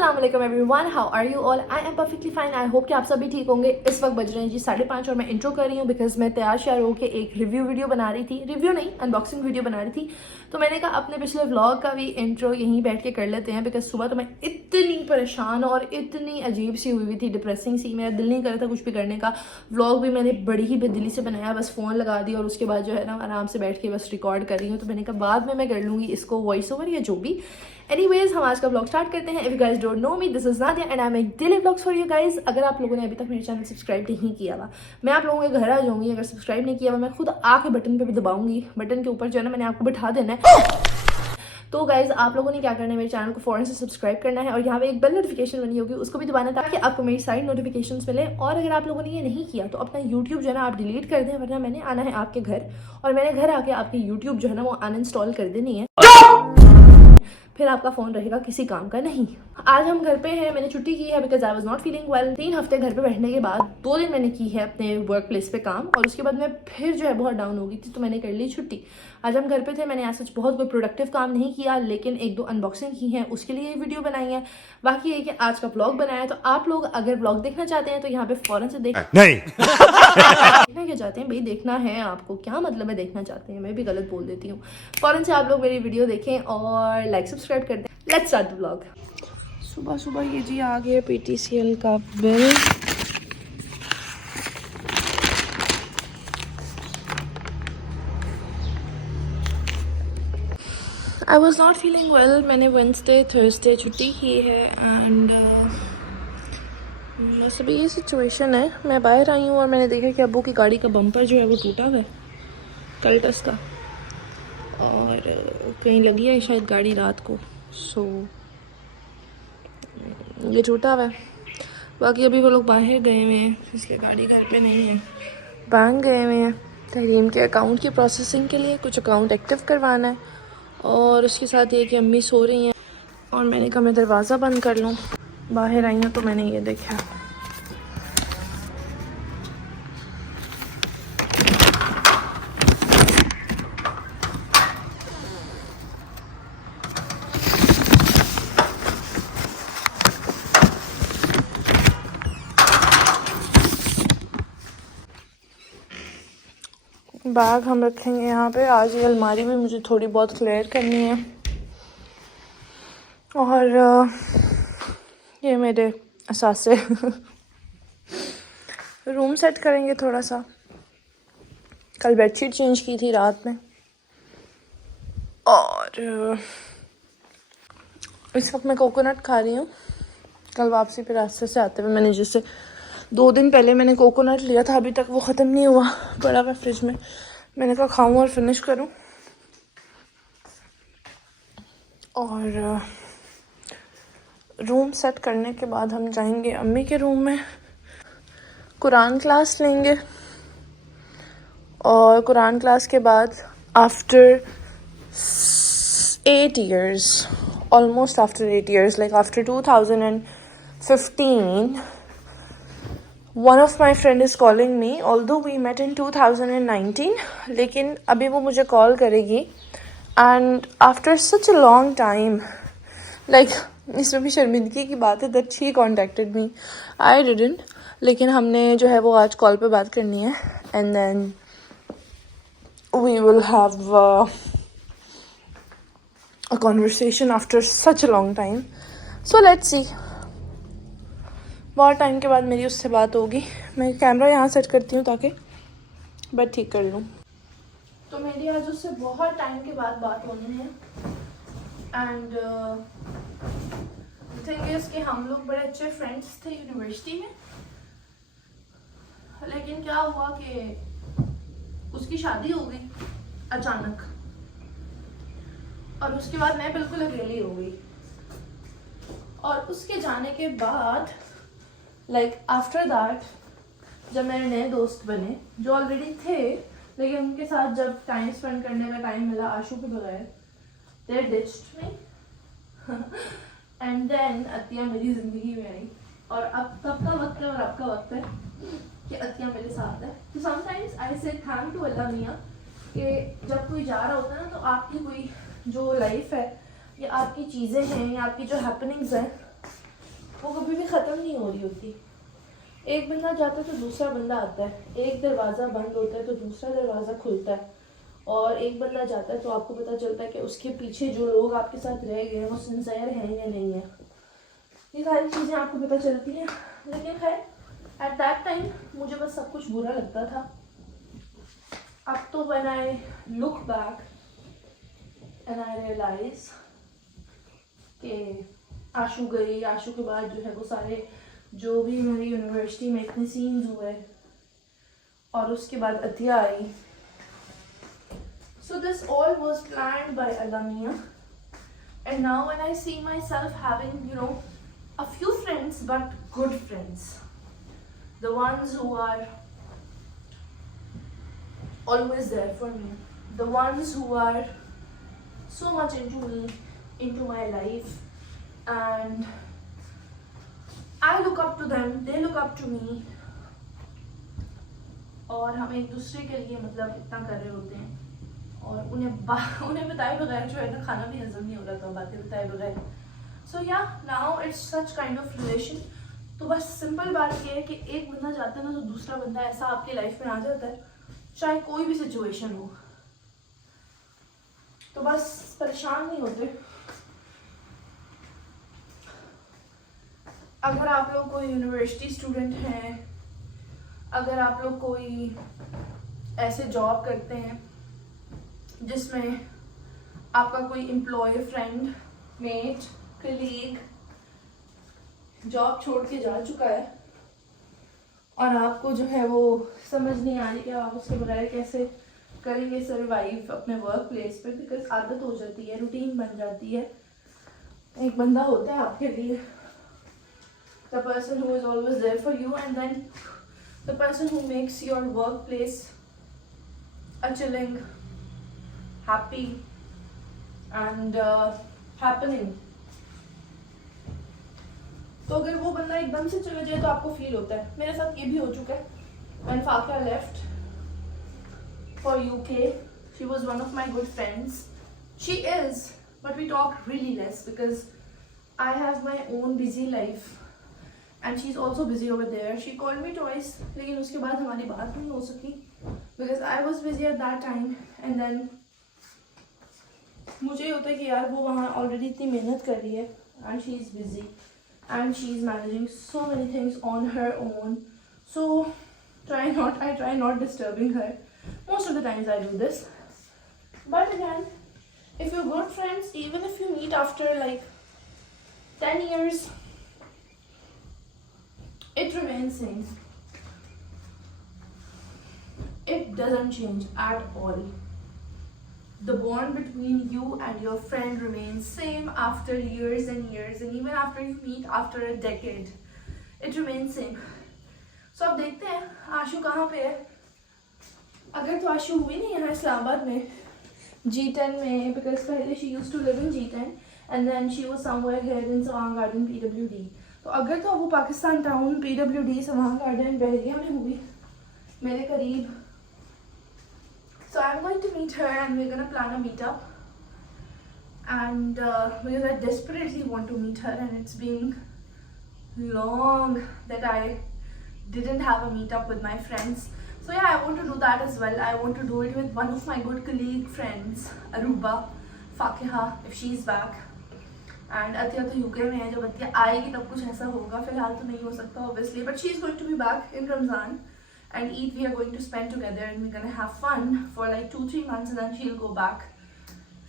अस्सलाम वालेकुम everyone, how are you all? I am perfectly fine. I hope कि आप सभी ठीक होंगे। इस वक्त बज रहे हैं जी 5:30 और मैं इंट्रो कर रही हूँ बिकॉज मैं तैयार श्यार होकर एक रिव्यू वीडियो बना रही थी। रिव्यू नहीं, अनबॉक्सिंग वीडियो बना रही थी। तो मैंने कहा अपने पिछले व्लॉग का भी इंट्रो यहीं बैठ के कर लेते हैं बिकॉज सुबह तो मैं इतनी परेशान और इतनी अजीब सी हुई थी, डिप्रेसिंग सी। मेरा दिल नहीं कर रहा था कुछ भी करने का। व्लॉग भी मैंने बड़ी ही बेदिली से बनाया, बस फ़ोन लगा दिया और उसके बाद जो है ना आराम से बैठ के बस रिकॉर्ड कर रही हूँ। तो मैंने कहा बाद में मैं कर लूँगी इसको वॉइस ओवर या जो भी। एनीवेज, हम आज का ब्लॉग स्टार्ट करते हैं। If you guys don't know me, this is Nadia and I make daily blogs for you guys. अगर आप लोगों ने अभी तक मेरे चैनल सब्सक्राइब नहीं किया हुआ, मैं आप लोगों के घर आ जाऊंगी। अगर सब्सक्राइब नहीं किया हुआ, मैं खुद आके बटन पे भी दबाऊंगी। बटन के ऊपर जो है ना मैंने आपको बिठा देना है। तो गाइज आप लोगों ने क्या करना है, मेरे चैनल को फौरन से सब्सक्राइब करना है और यहाँ पे एक बेल नोटिफिकेशन बनी होगी, उसको भी दबाना है ताकि आपको मेरी सारी नोटिफिकेशंस मिले। और अगर आप लोगों ने ये नहीं किया तो अपना यूट्यूब जो है ना आप डिलीट कर दें, वरना मैंने आना है आपके घर और मैंने घर आके आपके यूट्यूब जो है ना वो अनइंस्टॉल कर देनी है। फिर आपका फोन रहेगा किसी काम का नहीं। आज हम घर पे हैं, मैंने छुट्टी की है because I was not feeling well. 3 हफ्ते घर पे बैठने के बाद 2 दिन मैंने की है अपने वर्क प्लेस पे काम और उसके बाद मैं फिर जो है बहुत डाउन हो गई थी तो मैंने कर ली छुट्टी। आज हम घर पे थे, मैंने ऐसा बहुत कोई प्रोडक्टिव काम नहीं किया लेकिन 1-2 अनबॉक्सिंग की है, उसके लिए वीडियो बनाई है। बाकी ये कि आज का ब्लॉग बनाया, तो आप लोग अगर ब्लॉग देखना चाहते हैं तो यहाँ पे फौरन से देख नहीं देखना क्या चाहते हैं भाई, देखना है आपको, क्या मतलब है देखना चाहते हैं, मैं भी गलत बोल देती हूँ। फौरन से आप लोग मेरी वीडियो देखें और लाइक सब्सक्राइब कर दें। Let's start the blog. सुबह सुबह ये जी आ गया PTCL का bill. I was not feeling well. मैंने वेंसडे थर्सडे छुट्टी की है एंड बस अभी ये सिचुएशन है। मैं बाहर आई हूँ और मैंने देखा कि अब्बू की गाड़ी का बम्पर जो है वो टूटा हुआ है, कल्टस का, और कहीं लगी है शायद गाड़ी रात को, सो ये टूटा हुआ है। बाकी अभी वो लोग बाहर गए हुए हैं इसलिए गाड़ी घर पे नहीं है। बैंक गए हुए हैं तहरीम के अकाउंट की प्रोसेसिंग के लिए, कुछ अकाउंट एक्टिव करवाना है और उसके साथ ये कि अम्मी सो रही हैं और मैंने कहा मैं दरवाज़ा बंद कर लूँ। बाहर आई हूँ तो मैंने ये देखा। बैग हम रखेंगे यहाँ पे। आज ये अलमारी भी मुझे थोड़ी बहुत क्लियर करनी है और ये मेरे असासे रूम सेट करेंगे थोड़ा सा। कल बेडशीट चेंज की थी रात में और इस वक्त मैं कोकोनट खा रही हूँ। कल वापसी पे रास्ते से आते हुए मैंने जैसे 2 दिन पहले मैंने कोकोनट लिया था, अभी तक वो ख़त्म नहीं हुआ, पड़ा हुआ फ्रिज में। मैंने कहा खाऊं और फिनिश करूं। और रूम सेट करने के बाद हम जाएंगे अम्मी के रूम में, कुरान क्लास लेंगे और कुरान क्लास के बाद after 8 years, almost after 8 years, like after 2015, one of my friend is calling me, although we met in 2019, लेकिन अभी वो मुझे कॉल करेगी and after such a long time, like इसमें भी शर्मिंदगी की बात है that she contacted me, I didn't, लेकिन हमने जो है वो आज कॉल पे बात करनी है and then we will have a conversation after such a long time, so let's see। बहुत टाइम के बाद मेरी उससे बात होगी। मैं कैमरा यहाँ सेट करती हूँ ताकि बट ठीक कर लूँ। तो मेरी आज उससे बहुत टाइम के बाद बात होनी है एंड थिंग इज कि हम लोग बड़े अच्छे फ्रेंड्स थे यूनिवर्सिटी में, लेकिन क्या हुआ कि उसकी शादी हो गई अचानक और उसके बाद मैं बिल्कुल अकेली हो गई। और उसके जाने के बाद लाइक आफ्टर दैट जब मेरे नए दोस्त बने जो ऑलरेडी थे, लेकिन उनके साथ जब टाइम स्पेंड करने का टाइम मिला आशु के बगैर, they ditched me and then Atiya मेरी ज़िंदगी में आई और अब तब का वक्त है और अब का वक्त है कि अतिया मेरे साथ है। तो समटाइम्स आई से थैंक टू अल्लाह मियाँ कि जब कोई जा रहा होता है ना तो आपकी कोई जो लाइफ है या आपकी चीज़ें हैं या आपकी जो हैपनिंग्स हैं वो कभी भी ख़त्म नहीं हो रही होती। एक बंदा जाता है तो दूसरा बंदा आता है, एक दरवाज़ा बंद होता है तो दूसरा दरवाज़ा खुलता है, और एक बंदा जाता है तो आपको पता चलता है कि उसके पीछे जो लोग आपके साथ रह गए हैं वो सिंसियर हैं या नहीं है। ये सारी चीज़ें आपको पता चलती हैं। लेकिन खैर एट दैट टाइम मुझे बस सब कुछ बुरा लगता था। अब तो when I look back and I realise कि आशू गई, आशू के बाद जो है वो सारे जो भी मेरी यूनिवर्सिटी में इतने सीन्स हुए, और उसके बाद अतिया आई। So this all was planned by Allah Mia, and now when I see myself having, you know, a few friends, but good friends, the ones who are always there for me, the ones who are so much into me, into my life, and I look up to them, they look up to me, और हम एक दूसरे के लिए मतलब इतना कर रहे होते हैं, और उन्हें बताए बगैर जो है ना खाना भी हजम नहीं हो रहा था, बातें बताए बगैर। सो या now it's such kind of relation. तो बस सिंपल बात ये है कि एक बंदा जाता है ना तो दूसरा बंदा ऐसा आपकी लाइफ में आ जाता है, चाहे कोई भी सिचुएशन हो। तो बस परेशान नहीं होते। अगर आप लोग कोई यूनिवर्सिटी स्टूडेंट हैं, अगर आप लोग कोई ऐसे जॉब करते हैं जिसमें आपका कोई employee, friend, mate, colleague job छोड़ के जा चुका है और आपको जो है वो समझ नहीं आ रही कि आप उसके बगैर कैसे करेंगे सर्वाइव अपने वर्क प्लेस पे, बिकॉज आदत हो जाती है, रूटीन बन जाती है। एक बंदा होता है आपके लिए, the person who is always there for you, and then the person who makes your work place a chilling, happy and happening। तो अगर वो बंदा एकदम से चले जाए तो आपको फील होता है। मेरे साथ ये भी हो चुका है। When Fakia left for UK, she was one of my good friends. She is, but we talk really less because I have my own busy life and she's also busy over there. She called me twice, लेकिन उसके बाद हमारी बात नहीं हो सकी because I was busy at that time, and then मुझे होता है कि यार वो वहाँ ऑलरेडी इतनी मेहनत कर रही है and she is busy and she is managing so many things on her own, so I try not disturbing her. Most of the times I do this, but again, if you're good friends, even if you meet after like 10 years, it remains same. It doesn't change at all. The bond between you and your friend remains same after years and years, and even after you meet after a decade, it remains same. So अब देखते हैं आशु कहाँ पे है। अगर तो आशु हुई नहीं यहाँ इस्लामाबाद में G10 में, because पहले she used to live in G10 and then she was somewhere here in Sawang Garden PWD। तो अगर तो वो Pakistan town PWD Sawang Garden बहरिया में हुई मेरे करीब, so I'm going to meet her and we're gonna plan a meetup, and because I desperately want to meet her and it's been long that I didn't have a meetup with my friends. So yeah, I want to do that as well. I want to do it with one of my good colleague friends, Aruba, Fakiha, if she's back, and Atiya तो UK में है। जब अतिया आएगी तब कुछ ऐसा होगा, फिलहाल तो नहीं हो सकता obviously, but she's going to be back in Ramzan, and Eid we are going to spend together and we're gonna have fun for like 2-3 months, and then she'll go back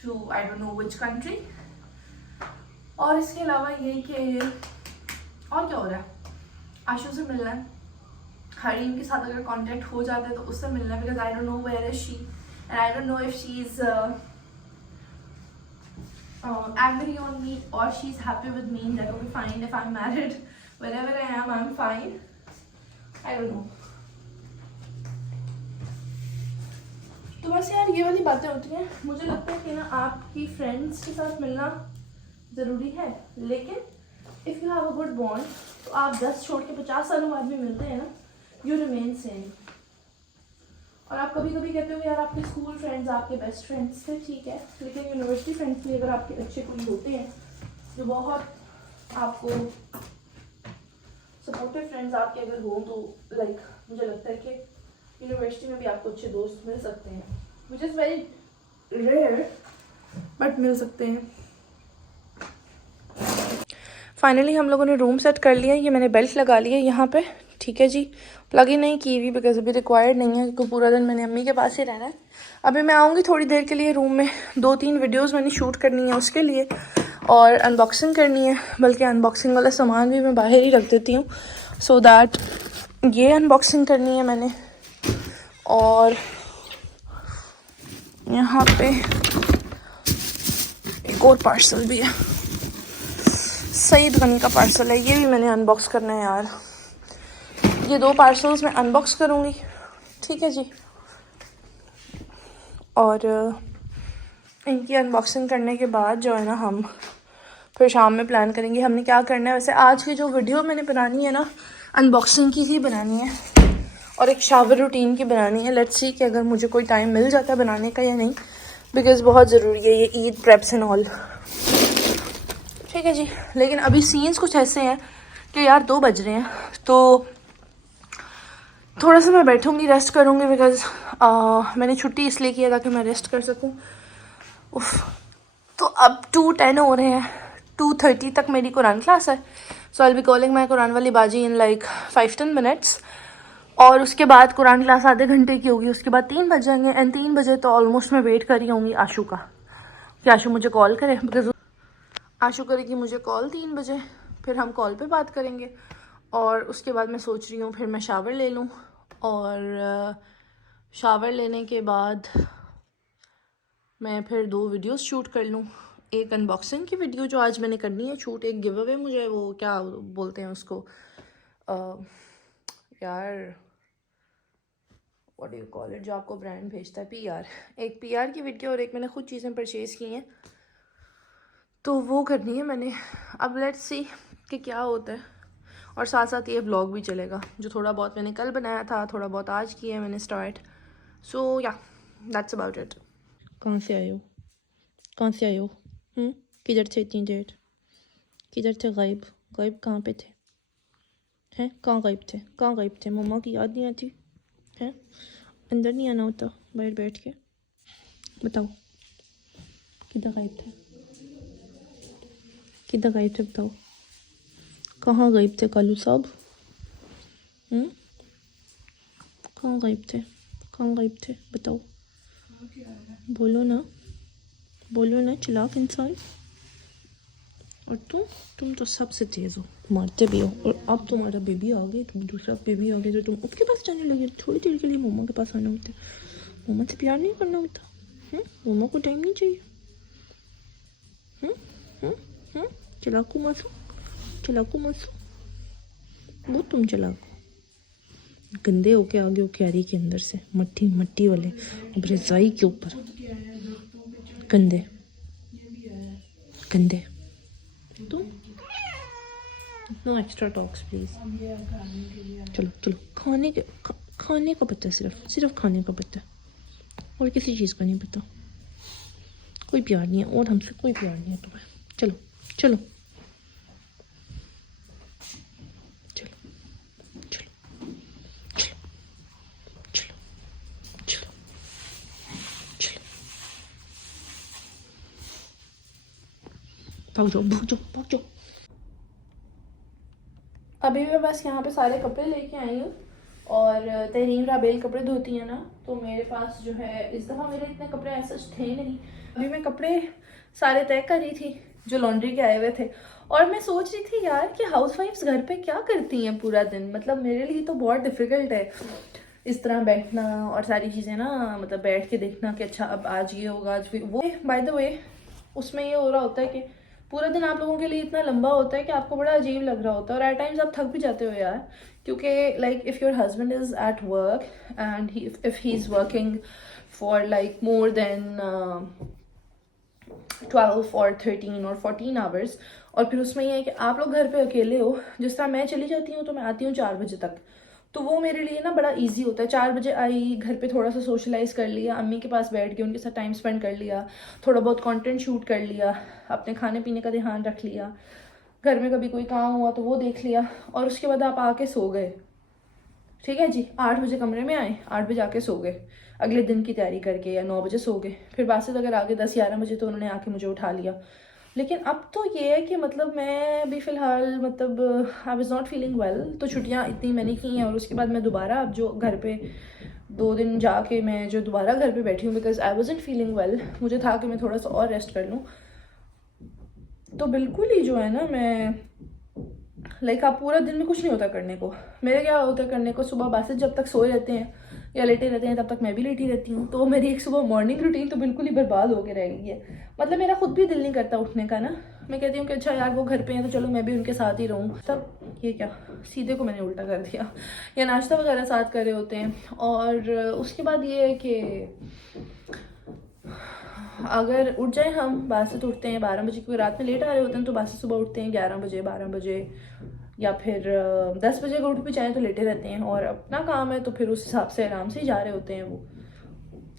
to I don't know which country. और इसके अलावा ये कि और क्या हो रहा है, आशु से मिलना है, हरीम के साथ अगर कांटेक्ट हो जाता है तो उससे मिलना है, because I don't know where is she and I don't know if she's angry on me or she's happy with me. That will be fine if I'm married. Wherever I am, I'm fine. I don't know. तो बस यार ये वाली बातें होती हैं। मुझे लगता है कि ना आपकी फ्रेंड्स के साथ मिलना ज़रूरी है, लेकिन if you have a good bond तो आप 10 छोड़ के 50 सालों बाद भी मिलते हैं ना, यू रिमेन सेम। और आप कभी कभी कहते हो यार आपके स्कूल फ्रेंड्स आपके बेस्ट फ्रेंड्स थे, ठीक है, लेकिन यूनिवर्सिटी फ्रेंड्स भी अगर आपके अच्छे कोई होते हैं जो बहुत आपको सपोर्टिव फ्रेंड्स आपके अगर हो तो लाइक मुझे लगता है कि यूनिवर्सिटी में भी आपको अच्छे दोस्त मिल सकते हैं, which is very rare but मिल सकते हैं। फाइनली हम लोगों ने रूम सेट कर लिया। ये मैंने बेल्ट लगा ली है यहाँ पे, ठीक है जी। प्लग इन नहीं की हुई बिकॉज अभी रिक्वायर्ड नहीं है, क्योंकि पूरा दिन मैंने अम्मी के पास ही रहना है। अभी मैं आऊँगी थोड़ी देर के लिए रूम में, 2-3 वीडियोस मैंने शूट करनी है उसके लिए, और अनबॉक्सिंग करनी है। बल्कि अनबॉक्सिंग वाला सामान भी मैं बाहर ही रख देती हूँ, सो दैट ये अनबॉक्सिंग करनी है मैंने। और यहाँ पे एक और पार्सल भी है, सईद गनी का पार्सल है, ये भी मैंने अनबॉक्स करना है यार। ये 2 पार्सल्स मैं अनबॉक्स करूँगी, ठीक है जी। और इनकी अनबॉक्सिंग करने के बाद जो है ना, हम फिर शाम में प्लान करेंगे हमने क्या करना है। वैसे आज की जो वीडियो मैंने बनानी है ना, अनबॉक्सिंग की ही बनानी है और एक शावर रूटीन की बनानी है। लेट्स सी कि अगर मुझे कोई टाइम मिल जाता है बनाने का या नहीं, बिकॉज़ बहुत ज़रूरी है ये ईद प्रेप्स एंड ऑल, ठीक है जी। लेकिन अभी सीन्स कुछ ऐसे हैं कि यार 2 बज रहे हैं, तो थोड़ा सा मैं बैठूंगी, रेस्ट करूंगी, बिकॉज मैंने छुट्टी इसलिए किया ताकि मैं रेस्ट कर सकूं। उफ, तो अब 2:10 हो रहे हैं, 2:30 तक मेरी कुरान क्लास है। So I will be calling my Quran वाली बाजी इन लाइक 5-10 मिनट्स। और उसके बाद कुरान क्लास आधे घंटे की होगी, उसके बाद 3 बज जाएंगे। एंड 3 बजे तो ऑलमोस्ट मैं वेट कर रही होंगी आशू का, कि आशू मुझे कॉल करे, बिकॉज आशू करेगी मुझे कॉल 3 बजे, फिर हम कॉल पे बात करेंगे। और उसके बाद मैं सोच रही हूँ फिर मैं शावर ले लूँ, और शावर लेने के बाद मैं फिर 2 वीडियोस शूट कर लूँ। एक अनबॉक्सिंग की वीडियो जो आज मैंने करनी है शूट, एक गिव अवे, मुझे वो क्या बोलते हैं उसको यार, what do you call it, जो आपको ब्रांड भेजता है, PR। एक PR की वीडियो और एक मैंने खुद चीज़ें परचेज़ की हैं, तो वो करनी है मैंने। अब लेट्स सी कि क्या होता है। और साथ साथ ये व्लॉग भी चलेगा, जो थोड़ा बहुत मैंने कल बनाया था, थोड़ा बहुत आज किया है मैंने स्टार्ट। सो या दैट्स अबाउट इट। कहाँ से आए हो, कहाँ से आए हो? किधर थे इतनी देर, किधर थे? गायब गायब कहाँ पे थे? हैं कहाँ गायब थे, कहाँ गायब थे? मम्मा की याद नहीं आती हैं? अंदर नहीं आना होता बाहर बैठ के? बताओ किधर गायब थे, किधर गायब थे? बताओ कहाँ गायब थे कालू साहब? कहाँ गायब थे, कहाँ गायब थे? बताओ, बोलो ना, बोलो ना, चिल्लाक इंसान। और तुम तो सबसे तेज़ हो, मारते भी हो। और अब तुम्हारा बेबी आ गई, तुम दूसरा बेबी आ गया, तो तुम उसके पास जाने लगे। थोड़ी देर के लिए मम्मा के पास आना होता है, मम्मा से प्यार नहीं करना होता? मम्मा को टाइम नहीं चाहिए? चलाकू मासू, चलाकू मासू, वो तुम चलाकू। गंदे होके आगे हो क्यारी के अंदर से, मट्टी मट्टी वाले, अब रजाई के ऊपर गंदे गंदे। तुम नो एक्स्ट्रा टॉक्स प्लीज। चलो चलो, खाने का पता है, सिर्फ खाने का पता है, और किसी चीज़ का नहीं पता। कोई प्यार नहीं है, और हमसे कोई प्यार नहीं है तुम्हें। चलो चलो चलो चलो चलो चलो चलो, भाग जाओ भाग जाओ भाग जाओ। अभी मैं बस यहाँ पे सारे कपड़े लेके आई हूँ, और तहरीम राबेल कपड़े धोती है ना, तो मेरे पास जो है इस दफ़ा मेरे इतने कपड़े ऐसे थे नहीं। अभी मैं कपड़े सारे तय कर रही थी जो लॉन्ड्री के आए हुए थे, और मैं सोच रही थी यार कि हाउसवाइफ्स घर पे क्या करती हैं पूरा दिन। मतलब मेरे लिए तो बहुत डिफ़िकल्ट है इस तरह बैठना और सारी चीज़ें ना, मतलब बैठ के देखना कि अच्छा अब आज ये होगा, आज फिर वो। बाय द वे उसमें ये हो रहा होता है कि पूरा दिन आप लोगों के लिए इतना लंबा होता है कि आपको बड़ा अजीब लग रहा होता है, और एट टाइम्स आप थक भी जाते हो यार, क्योंकि like if your husband is at work and if he is working for like more than 12 और 13 और 14 आवर्स, और फिर उसमें ये है कि आप लोग घर पे अकेले हो। जिस तरह मैं चली जाती हूँ तो मैं आती हूँ 4 बजे तक, तो वो मेरे लिए ना बड़ा इजी होता है। 4 बजे आई, घर पे थोड़ा सा सोशलाइज कर लिया, अम्मी के पास बैठ के उनके साथ टाइम स्पेंड कर लिया, थोड़ा बहुत कंटेंट शूट कर लिया, अपने खाने पीने का ध्यान रख लिया, घर में कभी कोई काम हुआ तो वो देख लिया, और उसके बाद आप आके सो गए, ठीक है जी। 8 बजे कमरे में आए, 8 बजे आके सो गए, अगले दिन की तैयारी करके, या 9 बजे सो गए। फिर बासित अगर आगे 10-11 बजे तो उन्होंने आके मुझे उठा लिया। लेकिन अब तो ये है कि मतलब मैं अभी फ़िलहाल मतलब I was not feeling well, तो छुट्टियां इतनी मैंने की हैं, और उसके बाद मैं दोबारा अब जो घर पे 2 दिन जाके मैं जो दोबारा घर पे बैठी हूँ because I wasn't feeling well, मुझे था कि मैं थोड़ा सा और रेस्ट कर लूँ। तो बिल्कुल ही जो है ना मैं लाइक आप पूरा दिन में कुछ नहीं होता करने को। मेरे क्या होता है करने को, सुबह बासित जब तक सोए रहते हैं या लेटे रहते हैं तब तक मैं भी लेटी रहती हूँ, तो मेरी एक सुबह मॉर्निंग रूटीन तो बिल्कुल ही बर्बाद होकर रह गई है। मतलब मेरा खुद भी दिल नहीं करता उठने का ना, मैं कहती हूँ कि अच्छा यार वो घर पे हैं तो चलो मैं भी उनके साथ ही रहूँ। तब ये क्या सीधे को मैंने उल्टा कर दिया, या नाश्ता वगैरह साथ कर रहे होते हैं। और उसके बाद ये है कि अगर उठ जाए हम, बासित उठते हैं 12 बजे, क्योंकि रात में लेट आ रहे होते हैं, तो बासित सुबह उठते हैं 11 बजे 12 बजे, या फिर 10 बजे अगर उठ भी जाएँ तो लेटे रहते हैं, और अपना काम है तो फिर उस हिसाब से आराम से ही जा रहे होते हैं वो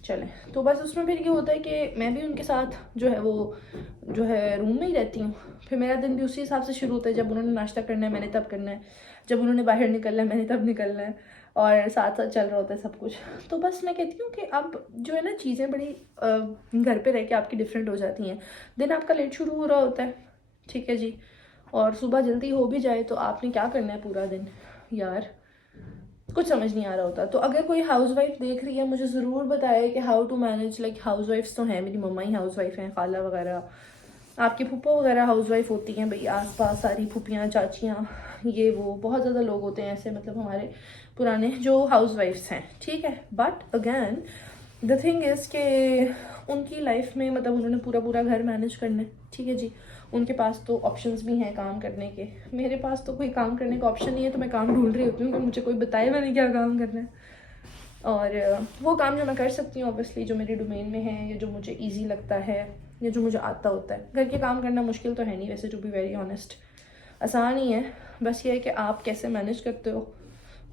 चलें। तो बस उसमें फिर ये होता है कि मैं भी उनके साथ जो है वो जो है रूम में ही रहती हूँ। फिर मेरा दिन भी उसी हिसाब से शुरू होता है, जब उन्होंने नाश्ता करना है मैंने तब करना है, जब उन्होंने बाहर निकलना है मैंने तब निकलना है, और साथ साथ चल रहा होता है सब कुछ। तो बस मैं कहती हूँ कि अब जो है ना चीज़ें बड़ी घर पे रह के आपकी डिफरेंट हो जाती हैं। दिन आपका लेट शुरू हो रहा होता है, ठीक है जी, और सुबह जल्दी हो भी जाए तो आपने क्या करना है पूरा दिन, यार कुछ समझ नहीं आ रहा होता। तो अगर कोई हाउसवाइफ देख रही है मुझे ज़रूर बताए कि हाउ टू मैनेज, लाइक हाउसवाइफ्स तो हैं, मेरी मम्मा ही हाउसवाइफ हैं, खाला वगैरह, आपकी फूफा वगैरह हाउसवाइफ होती हैं भाई, आसपास सारी फूफियाँ चाचियाँ ये वो बहुत ज़्यादा लोग होते हैं ऐसे, मतलब हमारे पुराने जो हाउसवाइफ्स हैं, ठीक है। But again the thing is कि उनकी लाइफ में मतलब उन्होंने पूरा घर मैनेज करना है, ठीक है जी। उनके पास तो ऑप्शंस भी हैं काम करने के, मेरे पास तो कोई काम करने का ऑप्शन नहीं है, तो मैं काम ढूंढ रही होती हूँ कि मुझे कोई बताए मैंने क्या काम करना है। और वो काम जो मैं कर सकती हूँ ऑब्वियसली जो मेरे डोमेन में है, या जो मुझे ईजी लगता है, या जो मुझे आता होता है। घर के काम करना मुश्किल तो है नहीं वैसे, टू बी वेरी ऑनेस्ट, आसान ही है। बस ये है कि आप कैसे मैनेज करते हो,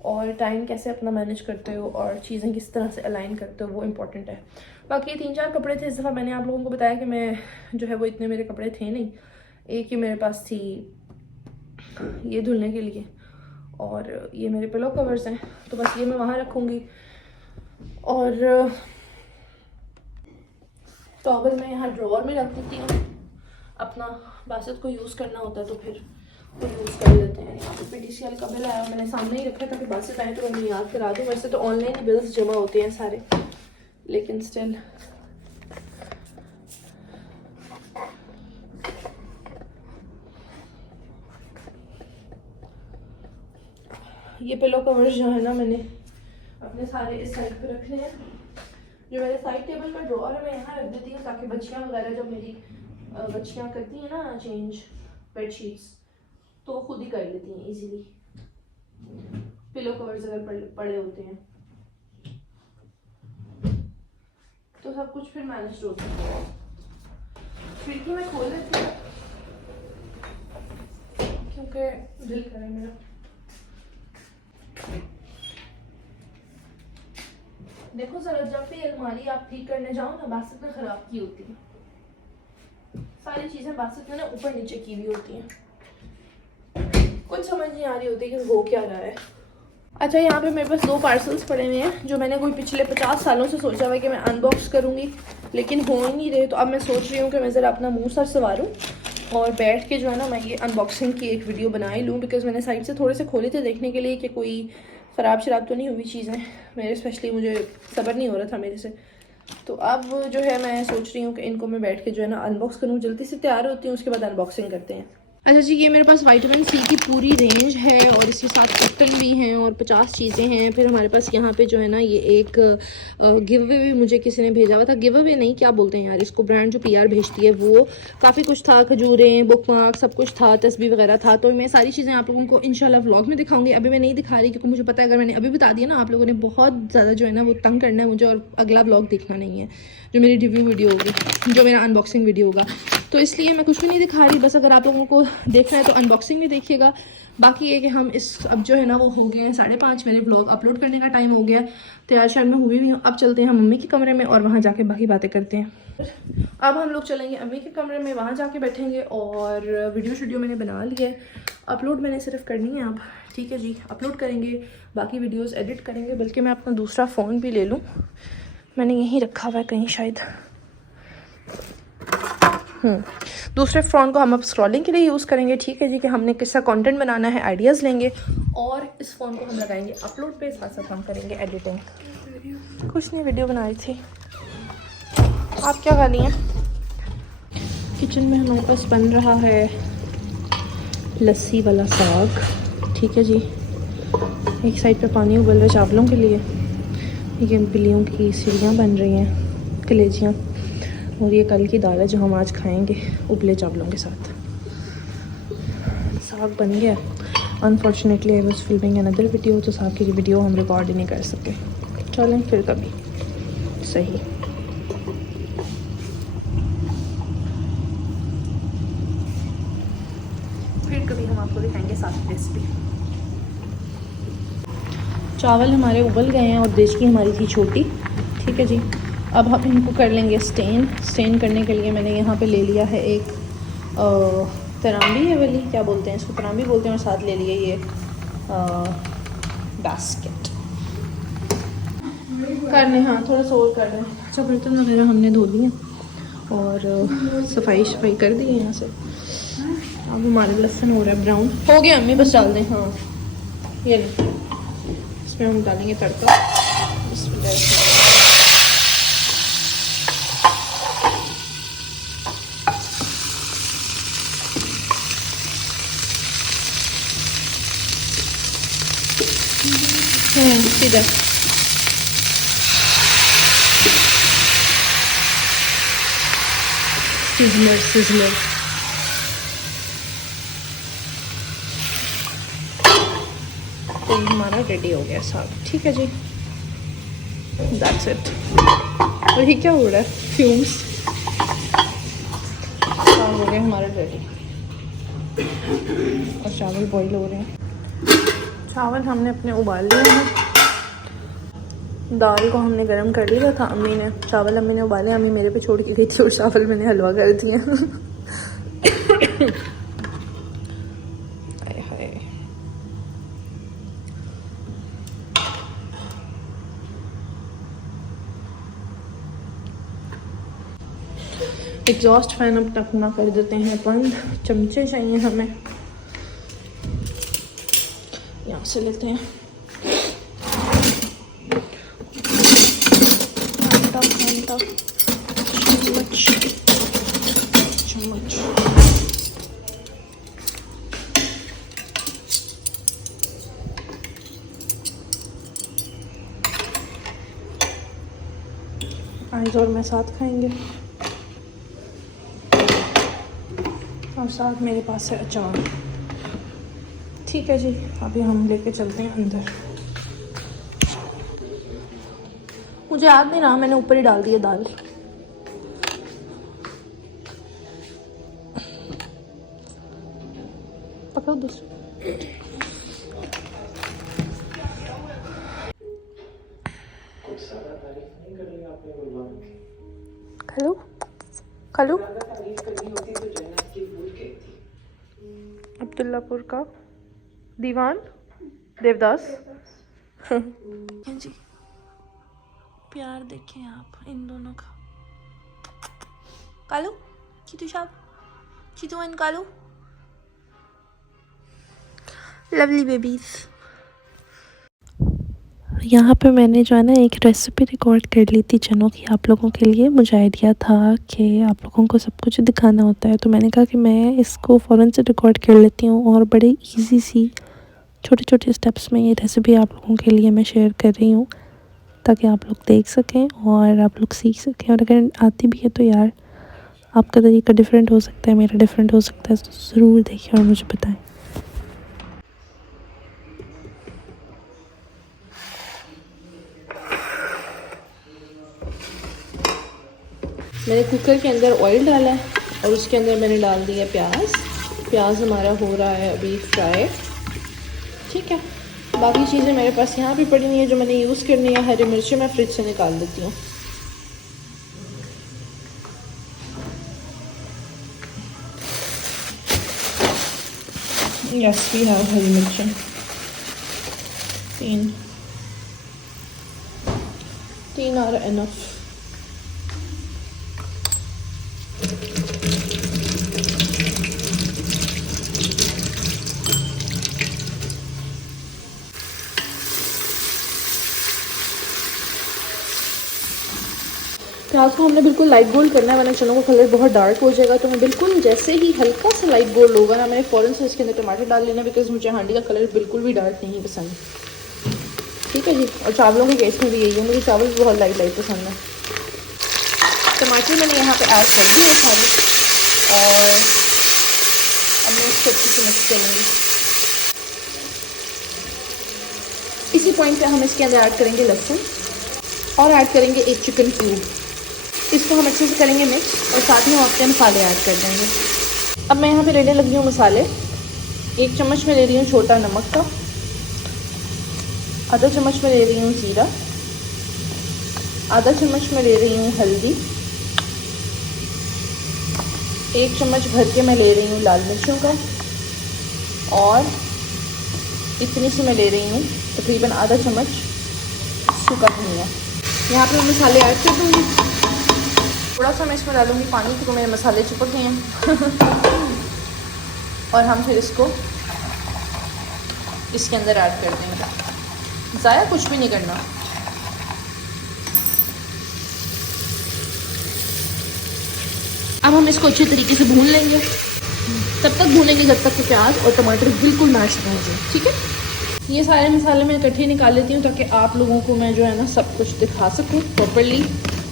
और टाइम कैसे अपना मैनेज करते हो, और चीज़ें किस तरह से अलाइन करते हो, वो इम्पोर्टेंट है। बाकी 3-4 कपड़े थे, इस दफ़ा मैंने आप लोगों को बताया कि मैं जो है वो इतने मेरे कपड़े थे नहीं, एक ही मेरे पास थी ये धुलने के लिए, और ये मेरे पिलो कवर्स हैं, तो बस ये मैं वहाँ रखूँगी। और टॉवल मैं यहाँ ड्रॉअर में रख देती हूँ, अपना बासित को यूज़ करना होता है तो फिर वो यूज़ कर लेते हैं। यहाँ पे PTCL का बिल आया, मैंने सामने ही रखा था कि बासित आए तो मैं याद करा दूँ। वैसे तो ऑनलाइन ही बिल्स जमा होते हैं सारे, लेकिन स्टिल ये पिलो कवर्स जो है ना मैंने अपने सारे इस साइड पे रखने हैं। जो मेरे साइड टेबल का ड्रॉअर है मैं यहाँ रख देती हूँ, ताकि बच्चियाँ वगैरह जब मेरी बच्चियाँ करती हैं ना चेंज बेडशीट्स, तो वो खुद ही कर लेती हैं इजीली, पिलो कवर्स अगर पड़े होते हैं तो सब कुछ फिर मैनेज होता है। खिड़की में खोल देती हूँ क्योंकि दिल करे मेरा। देखो जरा, जब भी अलमारी आप ठीक करने जाओ ना, बासित ने खराब की होती है, सारी चीजें बासित ने ना ऊपर नीचे की हुई होती हैं, कुछ समझ नहीं आ रही होती कि हो क्या रहा है। अच्छा, यहाँ पे मेरे पास 2 पार्सल्स पड़े हुए हैं जो मैंने कोई पिछले 50 सालों से सोचा हुआ है कि मैं अनबॉक्स करूँगी, लेकिन हो ही नहीं रहे। तो अब मैं सोच रही हूँ कि मैं ज़रा अपना मुँह सर संवारूँ और बैठ के जो है ना मैं ये अनबॉक्सिंग की एक वीडियो बना ही लूँ, बिकॉज़ मैंने साइड से थोड़े से खोले थे देखने के लिए कि कोई ख़राब शराब तो नहीं हुई चीज़ें, मेरे स्पेशली मुझे सब्र नहीं हो रहा था मेरे से। तो अब जो है मैं सोच रही हूँ कि इनको मैं बैठ के जो है ना अनबॉक्स करूँ, जल्दी से तैयार होती हूँ, उसके बाद अनबॉक्सिंग करते हैं। अच्छा जी, ये मेरे पास विटामिन सी की पूरी रेंज है और इसके साथ कॉटन भी हैं और 50 चीज़ें हैं। फिर हमारे पास यहाँ पे जो है ना ये एक गिव अवे भी मुझे किसी ने भेजा हुआ था, गिव अवे नहीं क्या बोलते हैं यार इसको, ब्रांड जो PR भेजती है, वो काफ़ी कुछ था, खजूरें, बुक मार्क सब कुछ था, तस्बीह वगैरह था। तो मैं सारी चीज़ें आप लोगों को इंशाल्लाह व्लॉग में दिखाऊंगी। अभी मैं नहीं दिखा रही क्योंकि मुझे पता है अगर मैंने अभी बता दिया ना आप लोगों ने बहुत ज़्यादा जो है ना वो तंग करना है मुझे, और अगला व्लॉग देखना नहीं है जो मेरी रिव्यू वीडियो होगी, जो मेरा अनबॉक्सिंग वीडियो होगा, तो इसलिए मैं कुछ भी नहीं दिखा रही। बस अगर आप लोगों को देखना है तो अनबॉक्सिंग में देखिएगा। बाकी ये कि हम इस अब जो है ना वो हो गए हैं 5:30, मेरे व्लॉग अपलोड करने का टाइम हो गया। तैयार शायद मैं हुई भी हूँ, अब चलते हैं मम्मी के कमरे में और वहाँ जाके बाकी बातें करते हैं। अब हम लोग चलेंगे अम्मी के कमरे में, वहाँ जाके बैठेंगे और वीडियो मैंने बना ली है, अपलोड मैंने सिर्फ करनी है अब। ठीक है जी, अपलोड करेंगे, बाकी वीडियोस एडिट करेंगे। बल्कि मैं अपना दूसरा फ़ोन भी ले लूँ, मैंने यहीं रखा हुआ है कहीं शायद। दूसरे फ़ोन को हम अब स्क्रॉलिंग के लिए यूज़ करेंगे। ठीक है जी, कि हमने किसका कंटेंट बनाना है, आइडियाज़ लेंगे और इस फ़ोन को हम लगाएंगे अपलोड पे, साथ साथ हम करेंगे एडिटिंग। कुछ नहीं, वीडियो बना रही थी। आप क्या कर रही हैं? किचन में हमारे पास बन रहा है लस्सी वाला साग। ठीक है जी, एक साइड पे पानी उबल रहा है चावलों के लिए, ये बिल्लियों की सीढ़ियाँ बन रही हैं, कलेजियाँ, और ये कल की दाल है जो हम आज खाएंगे उबले चावलों के साथ। साग बन गया। Unfortunately I was filming another video, तो साग की वीडियो हम रिकॉर्ड ही नहीं कर सके। चलें फिर कभी सही। फिर कभी हम आपको दिखाएंगे साग की रेसिपी। चावल हमारे उबल गए हैं और देशकी हमारी थी छोटी। ठीक है जी, अब हम इनको कर लेंगे स्टेन करने के लिए मैंने यहाँ पे ले लिया है एक तरांबी है वाली, क्या बोलते हैं इसको, तरांबी बोलते हैं, और साथ ले लिए ये बास्केट करने। हाँ, थोड़ा सा और कर लें। अच्छा, बर्तन वगैरह हमने धो लिए और सफाई कर दी है यहाँ से। अब हमारा लहसुन हो रहा है ब्राउन, हो गया अम्मी, बस डाल दें। हाँ, ये नहीं, इसमें हम डालेंगे तड़का। सीधा सिजलर तो हमारा रेडी हो गया साग। ठीक है जी, दैट्स इट। और ये क्या हो रहा है, फ्यूम्स। साग हो गया हमारा रेडी और चावल बॉईल हो रहे हैं। चावल हमने अपने उबाल लिए हैं, दाल को हमने गरम कर लिया था अम्मी ने, चावल अम्मी ने उबाले, अम्मी मेरे पे छोड़ के गई थी और चावल मैंने हलवा कर दिए। हाय हाय, एग्जॉस्ट फैन अब टकना कर देते हैं बंद। चमचे चाहिए हमें, यहाँ से लेते हैं। चम्मच आइज़ और मैं साथ खाएंगे, और साथ मेरे पास है अचार। ठीक है जी, अभी हम लेके चलते हैं अंदर। मुझे याद नहीं रहा, मैंने ऊपर ही डाल दिया दाल। पकड़ो दूसरा। हेलो हेलो, अब्दुल्लापुर का दीवान देवदास। जी, प्यार देखें आप इन दोनों का। कालू चीतू साहब, Chitu and Kalu, lovely babies. यहाँ पे मैंने जो है ना एक रेसिपी रिकॉर्ड कर ली थी चनों की आप लोगों के लिए। मुझे आइडिया था कि आप लोगों को सब कुछ दिखाना होता है, तो मैंने कहा कि मैं इसको फ़ौरन से रिकॉर्ड कर लेती हूँ और बड़े इजी सी छोटे छोटे स्टेप्स में ये रेसिपी आप लोगों के लिए मैं शेयर कर रही हूँ, ताकि आप लोग देख सकें और आप लोग सीख सकें। और अगर आती भी है तो यार आपका तरीका डिफरेंट हो सकता है, मेरा डिफरेंट हो सकता है, तो ज़रूर देखिए और मुझे बताएं। मैंने कुकर के अंदर ऑयल डाला है और उसके अंदर मैंने डाल दिया प्याज हमारा हो रहा है अभी फ्राई। ठीक है, बाकी चीज़ें मेरे पास यहाँ भी पड़ी हुई हैं जो मैंने यूज़ करनी है। हरी मिर्ची मैं फ्रिज से निकाल देती हूँ। यस वी हैव हरी मिर्चें 3 आर एनफ। प्याज को हमने बिल्कुल लाइट गोल्ड करना है, वरना चनों का कलर बहुत डार्क हो जाएगा। तो मैं बिल्कुल जैसे ही हल्का सा लाइट गोल्ड होगा ना, मैंने फ़ौरन से इसके अंदर टमाटर डाल लेना, बिकॉज मुझे हांडी का कलर बिल्कुल भी डार्क नहीं पसंद। ठीक है जी। और चावलों के केस में भी यही है, मुझे चावल बहुत लाइट लाइट पसंद है। टमाटर मैंने यहाँ पे ऐड कर दिए सारे, और अब मैं इसको अच्छे से मिक्स करूँगी। इसी पॉइंट पे हम इसके अंदर ऐड करेंगे लहसुन और ऐड करेंगे एक चिकन क्यूब। इसको हम अच्छे से करेंगे मिक्स, और साथ ही हम अपने मसाले ऐड कर देंगे। अब मैं यहाँ पे लेने लगी हूँ मसाले। 1 चम्मच में ले रही हूँ छोटा नमक का, आधा चम्मच में ले रही हूँ जीरा, आधा चम्मच में ले रही हूँ हल्दी, 1 चम्मच भर के मैं ले रही हूँ लाल मिर्चों का, और इतनी सी मैं ले रही हूँ तकरीबन आधा चम्मच सूखा धनिया। यहाँ पे मैं मसाले ऐड कर दूँगी। थोड़ा सा मैं इसमें डालूँगी पानी, क्योंकि मेरे मसाले चिपक गए हैं। और हम फिर इसको इसके अंदर ऐड कर देंगे, ज़्यादा कुछ भी नहीं करना। अब हम इसको अच्छे तरीके से भून लेंगे, तब तक भूनेंगे जब तक कि प्याज और टमाटर बिल्कुल मैश ना हो जाए। ठीक है। ये सारे मसाले मैं इकट्ठे निकाल लेती हूँ, ताकि आप लोगों को मैं जो है ना सब कुछ दिखा सकूँ प्रॉपरली,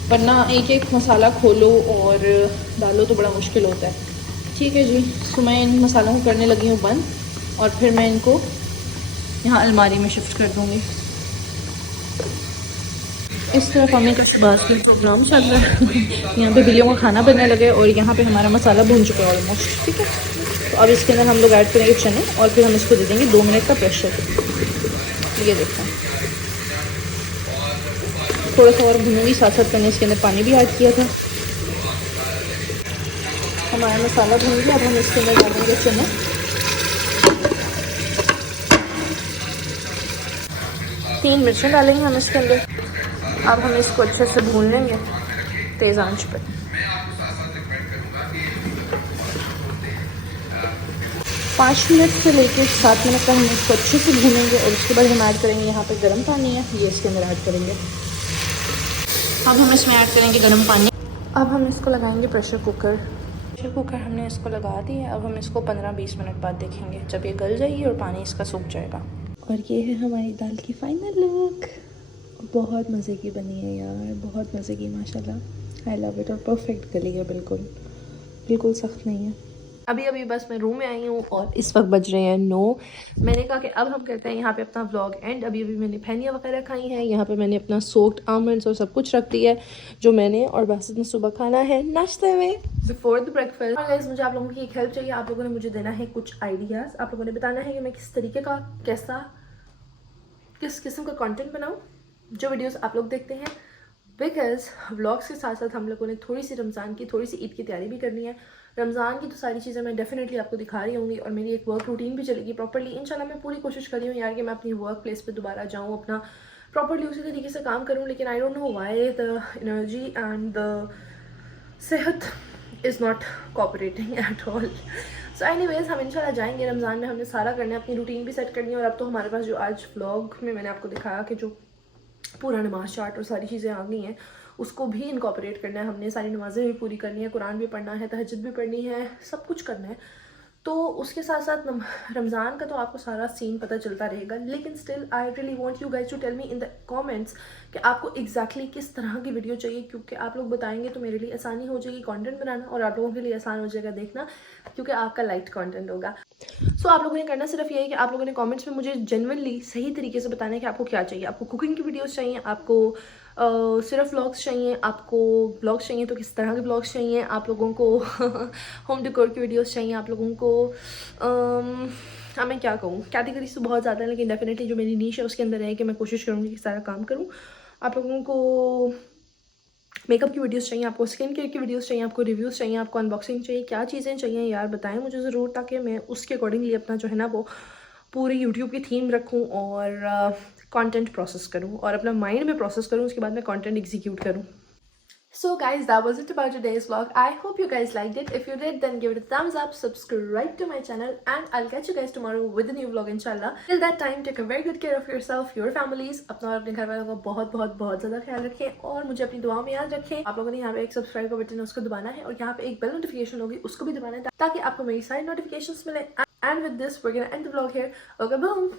वरना एक एक मसाला खोलो और डालो तो बड़ा मुश्किल होता है। ठीक है जी। तो मैं इन मसालों को करने लगी हूँ बंद, और फिर मैं इनको यहाँ अलमारी में शिफ्ट कर दूँगी। इस तरफ मम्मी का शहबाज का प्रोग्राम चल रहा है। यहाँ पे बिल्लियों का खाना बनने लगे, और यहाँ पे हमारा मसाला भून चुका है ऑलमोस्ट। ठीक है। तो अब इसके अंदर हम लोग ऐड करेंगे चने, और फिर हम इसको दे देंगे 2 मिनट का प्रेशर। ये देखो, थोड़ा सा और भूनूंगी, साथ साथ मैंने इसके अंदर पानी भी ऐड किया था। हमारा मसाला भून गया। अब हम इसके अंदर डालेंगे चने, 3 मिर्चें डालेंगे हम इसके अंदर। अब हम इसको अच्छे से भून लेंगे तेज़ आंच पर। पाँच मिनट से लेकर 7 मिनट तक हम इसको अच्छे से भूनेंगे, और उसके बाद हम ऐड करेंगे यहाँ पे गर्म पानी है, ये इसके अंदर ऐड करेंगे। अब हम इसमें ऐड करेंगे गर्म पानी। अब हम इसको लगाएंगे प्रेशर कुकर हमने इसको लगा दिया। अब हम इसको 15-20 मिनट बाद देखेंगे, जब ये गल जाएगी और पानी इसका सूख जाएगा। और ये है हमारी दाल की फाइनल लुक। बहुत मज़े की बनी है यार, बहुत मज़े की, माशाल्लाह। I love it. और परफेक्ट गली है, बिल्कुल सख्त नहीं है। अभी बस मैं रूम में आई हूँ, और इस वक्त बज रहे हैं 9। मैंने कहा कि अब हम करते हैं यहाँ पे अपना व्लॉग एंड। अभी मैंने फैनिया वगैरह खाई हैं। यहाँ पे मैंने अपना सोक्ड आमंड्स और सब कुछ रख दिया है जो मैंने और बासित ने सुबह खाना है नाश्ते में बिफोर द ब्रेकफास्ट। और गाइस, मुझे आप लोगों की एक हेल्प चाहिए। आप लोगों ने मुझे देना है कुछ आइडियाज़। आप लोगों ने बताना है कि मैं किस तरीके का किस किस्म का कंटेंट बनाऊँ जो वीडियोस आप लोग देखते हैं। बिकॉज व्लॉग्स के साथ साथ हम लोगों ने थोड़ी सी रमज़ान की, थोड़ी सी ईद की तैयारी भी करनी है। रमज़ान की तो सारी चीज़ें मैं डेफिनेटली आपको दिखा रही होंगी, और मेरी एक वर्क रूटीन भी चलेगी प्रॉपर्ली इंशाल्लाह। मैं पूरी कोशिश कर रही हूँ यार कि मैं अपनी वर्क प्लेस पे दोबारा जाऊँ, अपना प्रॉपर्ली उसी तरीके से काम करूँ। लेकिन I don't know why the energy and the सेहत is not cooperating at all. So anyways, हम इंशाल्लाह जाएंगे। रमज़ान में हमने सारा करना है, अपनी रूटीन भी सेट करनी है। और अब तो हमारे पास जो आज व्लॉग में मैंने आपको दिखाया कि जो पूरा नमाज चार्ट और सारी चीज़ें आ गई हैं, उसको भी इनकॉर्पोरेट करना है हमने। सारी नमाज़ें भी पूरी करनी है, कुरान भी पढ़ना है, तहज्जुद भी पढ़नी है, सब कुछ करना है। तो उसके साथ साथ रमज़ान का तो आपको सारा सीन पता चलता रहेगा। लेकिन still I really want you guys to tell me in the comments कि आपको एग्जैक्टली किस तरह की वीडियो चाहिए, क्योंकि आप लोग बताएंगे तो मेरे लिए आसानी हो जाएगी कंटेंट बनाना, और आप लोगों के लिए आसान हो जाएगा देखना, क्योंकि आपका लाइट कंटेंट होगा। सो आप लोगों ने करना सिर्फ ये है कि आप लोगों ने कमेंट्स में मुझे जेन्युइनली सही तरीके से बताना है कि आपको क्या चाहिए। आपको कुकिंग की वीडियोस चाहिए, आपको सिर्फ व्लॉग्स चाहिए, आपको व्लॉग्स चाहिए तो किस तरह के व्लॉग्स चाहिए, आप लोगों को होम डेकोर की वीडियोस चाहिए, आप लोगों को मैं क्या कहूँ, कैटेगरीज तो बहुत ज़्यादा है, लेकिन डेफिनेटली जो मेरी नीश है उसके अंदर है कि मैं कोशिश करूँगी कि सारा काम करूँ। आप लोगों को मेकअप की वीडियोस चाहिए आपको, स्किन केयर की वीडियोस चाहिए आपको, रिव्यूज़ चाहिए आपको, अनबॉक्सिंग चाहिए, क्या चीज़ें चाहिए यार बताएं मुझे ज़रूर, ताकि मैं उसके अकॉर्डिंगली अपना जो है ना वो पूरी यूट्यूब की थीम रखूँ और कंटेंट प्रोसेस करूँ और अपना माइंड में प्रोसेस करूँ, उसके बाद मैं कंटेंट एग्जीक्यूट करूँ. So guys, that was it about today's vlog. I hope you guys liked it. If you did, then give it a thumbs up, subscribe to my channel, and I'll catch you guys tomorrow with a new vlog inshallah. Till that time, take a very good care of yourself, your families. अपना और अपने घर वालों का बहुत बहुत बहुत ज़्यादा ख्याल रखें और मुझे अपनी दुआओं में याद रखें. आप लोगों ने यहाँ पे एक सब्सक्राइब का बटन है, उसको दबाना है और यहाँ पे एक बेल नोटिफिकेशन होगी, उसको भी दबाना है ताकि आपको मेरी सारी नोटिफिकेशंस मिले. And with this, we're gonna end the vlog here. Okay, boom.